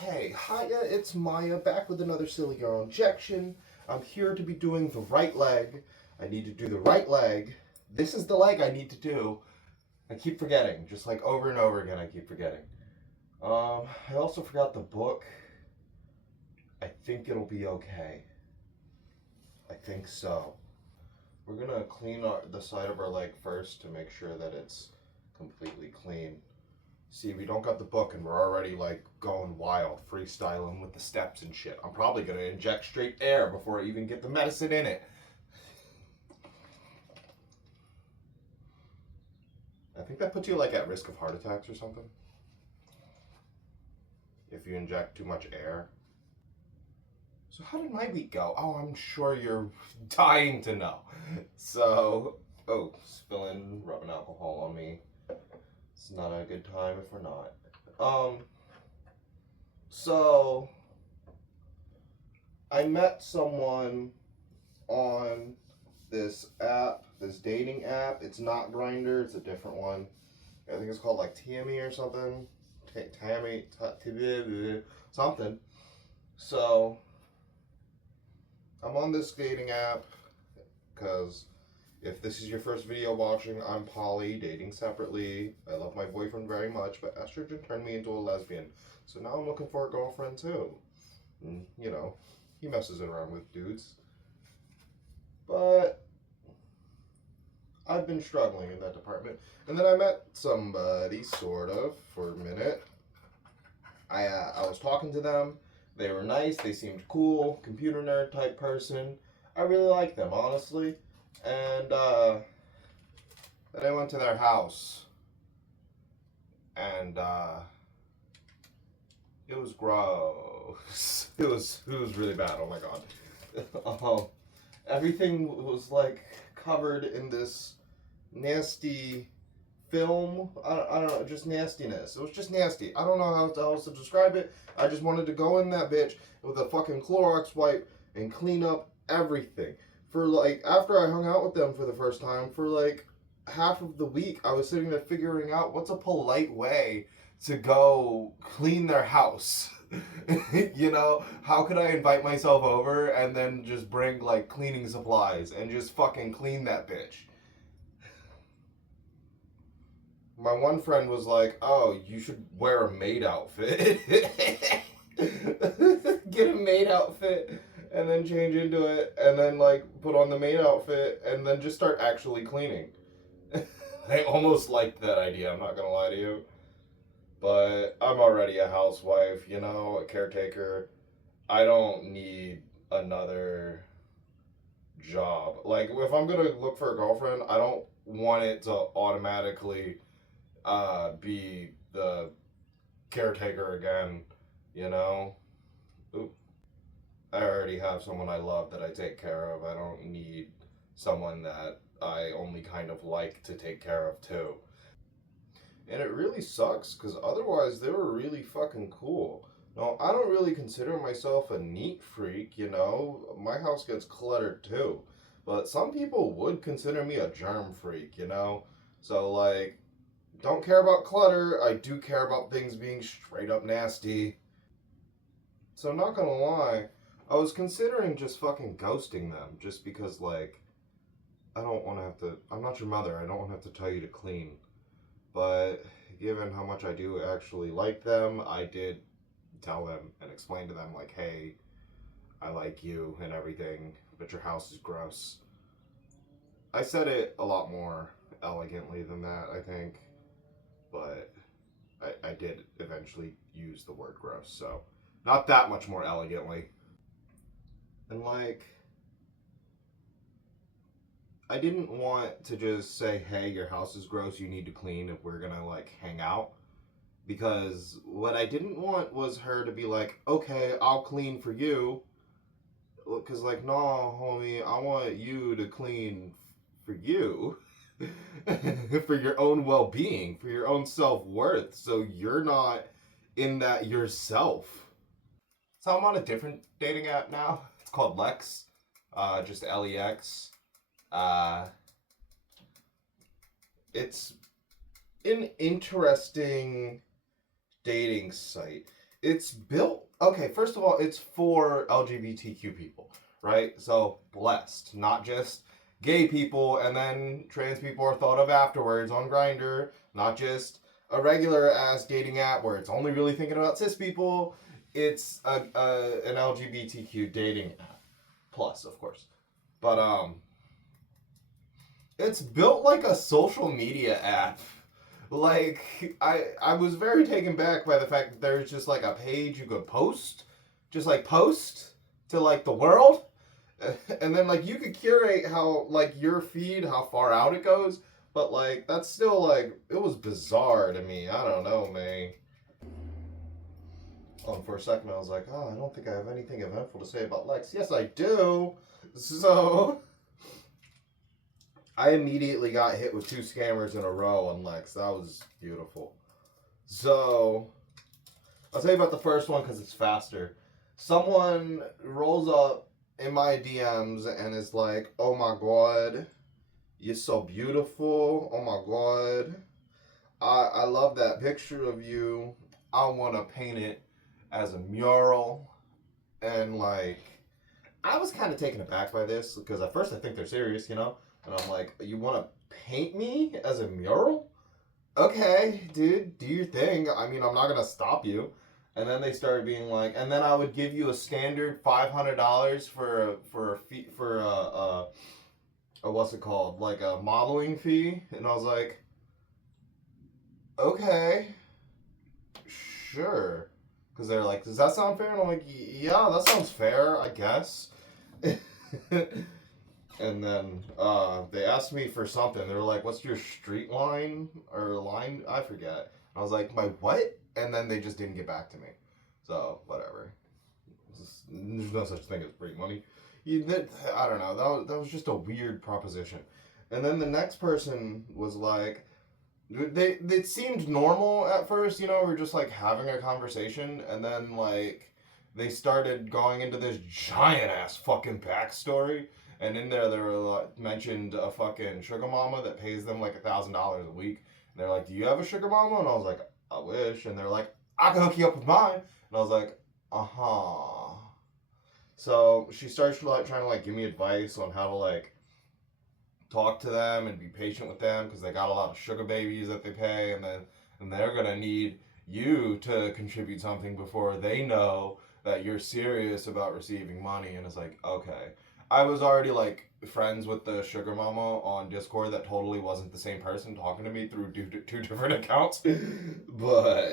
Okay, hiya, it's Maya back with another Silly Girl injection. I'm here to be doing the right leg. I need to do the right leg. This is the leg I need to do. I keep forgetting, just like over and over again, I keep forgetting. I also forgot the book. I think it'll be okay. I think so. We're gonna clean the side of our leg first to make sure that it's completely clean. See, we don't got the book and we're already like going wild, freestyling with the steps and shit. I'm probably gonna inject straight air before I even get the medicine in it. I think that puts you like at risk of heart attacks or something. If you inject too much air. So how did my week go? Oh, I'm sure you're dying to know. So, spilling rubbing alcohol on me. It's not a good time if we're not. So I met someone on this app, this dating app. It's not Grindr, it's a different one. I think it's called like Tammy or something. Tammy, something. So I'm on this dating app because if this is your first video watching, I'm poly, dating separately. I love my boyfriend very much, but estrogen turned me into a lesbian. So now I'm looking for a girlfriend too. And, you know, he messes around with dudes. But I've been struggling in that department. And then I met somebody, sort of, for a minute. I was talking to them. They were nice. They seemed cool. Computer nerd type person. I really liked them, honestly. And then I went to their house. And it was gross. It was really bad. Oh my god. Everything was like covered in this nasty film. I don't know, just nastiness. It was just nasty. I don't know how else to describe it. I just wanted to go in that bitch with a fucking Clorox wipe and clean up everything. For like, after I hung out with them for the first time, for like half of the week, I was sitting there figuring out what's a polite way to go clean their house. You know, how could I invite myself over and then just bring like cleaning supplies and just fucking clean that bitch? My one friend was like, "Oh, you should wear a maid outfit." Get a maid outfit and then change into it and then like put on the maid outfit and then just start actually cleaning. I almost liked that idea, I'm not gonna lie to you. But I'm already a housewife, you know, a caretaker. I don't need another job. Like, if I'm gonna look for a girlfriend, I don't want it to automatically be the caretaker again, you know? Oop. I already have someone I love that I take care of. I don't need someone that I only kind of like to take care of too. And it really sucks because otherwise they were really fucking cool. No, I don't really consider myself a neat freak, you know? My house gets cluttered too. But some people would consider me a germ freak, you know? So, like, don't care about clutter. I do care about things being straight up nasty. So, I'm not gonna lie, I was considering just fucking ghosting them just because, like, I don't want to have to. I'm not your mother. I don't want to have to tell you to clean. But given how much I do actually like them, I did tell them and explain to them, like, hey, I like you and everything, but your house is gross. I said it a lot more elegantly than that, I think, but I did eventually use the word gross, so not that much more elegantly. And, like, I didn't want to just say, hey, your house is gross, you need to clean if we're gonna, like, hang out. Because what I didn't want was her to be like, okay, I'll clean for you. Because, like, no, homie, I want you to clean for you. For your own well being, for your own self worth. So you're not in that yourself. So I'm on a different dating app now. It's called Lex. Just LEX. Uh, it's an interesting dating site. It's built. Okay, first of all, it's for LGBTQ people, right? So blessed, not just gay people, and then trans people are thought of afterwards on Grindr, not just a regular ass dating app where it's only really thinking about cis people. It's an LGBTQ dating app, plus of course, but it's built like a social media app. Like I was very taken back by the fact that there's just like a page you could post, just like post to like the world, and then like you could curate how like your feed how far out it goes, but like that's still like it was bizarre to me. I don't know, man. For a second I was like, oh, I don't think I have anything eventful to say about Lex. Yes, I do. So I immediately got hit with two scammers in a row on Lex. That was beautiful. So, I'll tell you about the first one because it's faster. Someone rolls up in my DMs and is like, oh my god, you're so beautiful. Oh my god. I love that picture of you. I want to paint it as a mural. And like, I was kind of taken aback by this because at first I think they're serious, you know? And I'm like, you want to paint me as a mural? Okay, dude, do your thing. I mean, I'm not gonna stop you. And then they started being like, and then I would give you a standard $500 for a fee for a what's it called, like a modeling fee. And I was like, okay, sure. Because they're like, does that sound fair? And I'm like, yeah, that sounds fair, I guess. And then they asked me for something. They were like, "What's your street line or line?" I forget. I was like, "My what?" And then they just didn't get back to me. So whatever. There's no such thing as free money. I don't know. That was just a weird proposition. And then the next person was like, they seemed normal at first. You know, we are just like having a conversation, and then like they started going into this giant ass fucking backstory. And in there, they were mentioned a fucking sugar mama that pays them like $1,000 a week. And they're like, "Do you have a sugar mama?" And I was like, "I wish." And they're like, "I can hook you up with mine." And I was like, "Uh huh." So she starts like trying to like give me advice on how to like talk to them and be patient with them because they got a lot of sugar babies that they pay, and they're gonna need you to contribute something before they know that you're serious about receiving money. And it's like, okay, I was already like friends with the sugar mama on Discord that totally wasn't the same person talking to me through two different accounts, but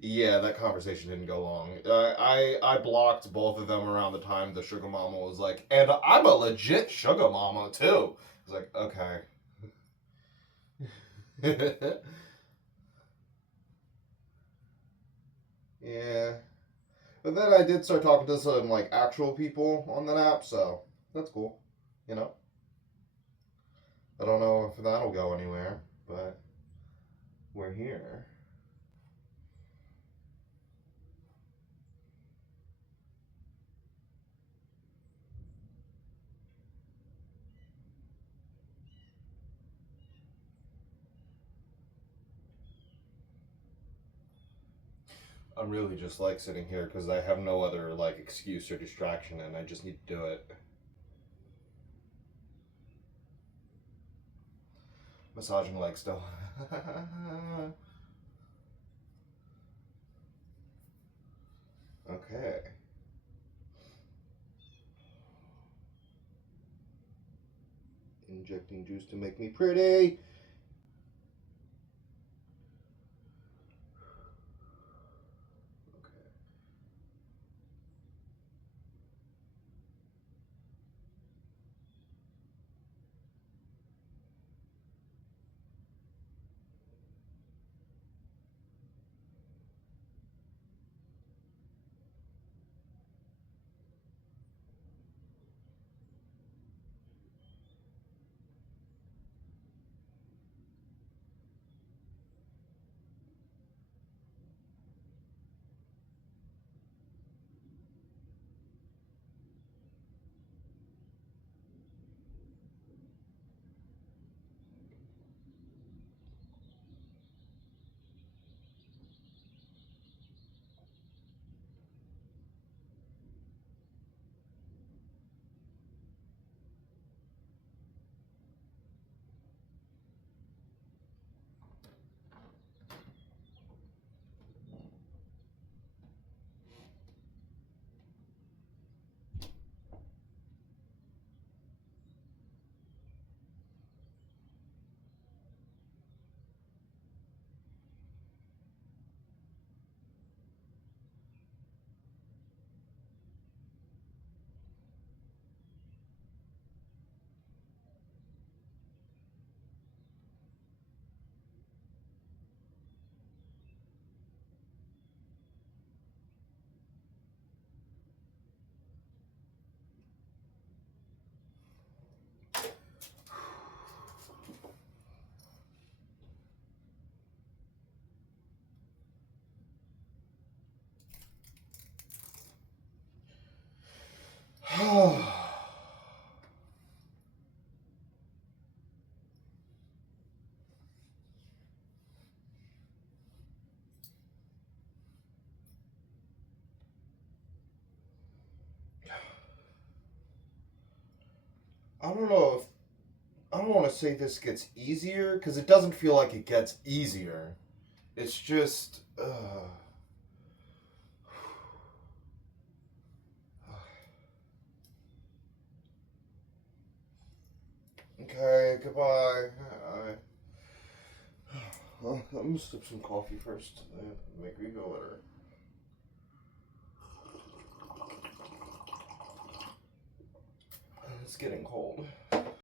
yeah, that conversation didn't go long. I blocked both of them around the time the sugar mama was like, and I'm a legit sugar mama too. I was like, okay. Yeah. But then I did start talking to some like actual people on that app, so that's cool. You know? I don't know if that'll go anywhere, but we're here. I'm really just like sitting here because I have no other like excuse or distraction and I just need to do it. Massaging legs still. Okay. Injecting juice to make me pretty. Okay. I don't know if I don't want to say this gets easier because it doesn't feel like it gets easier. It's just. Okay, goodbye. Well, I'm gonna sip some coffee first. Make me feel better. It's getting cold.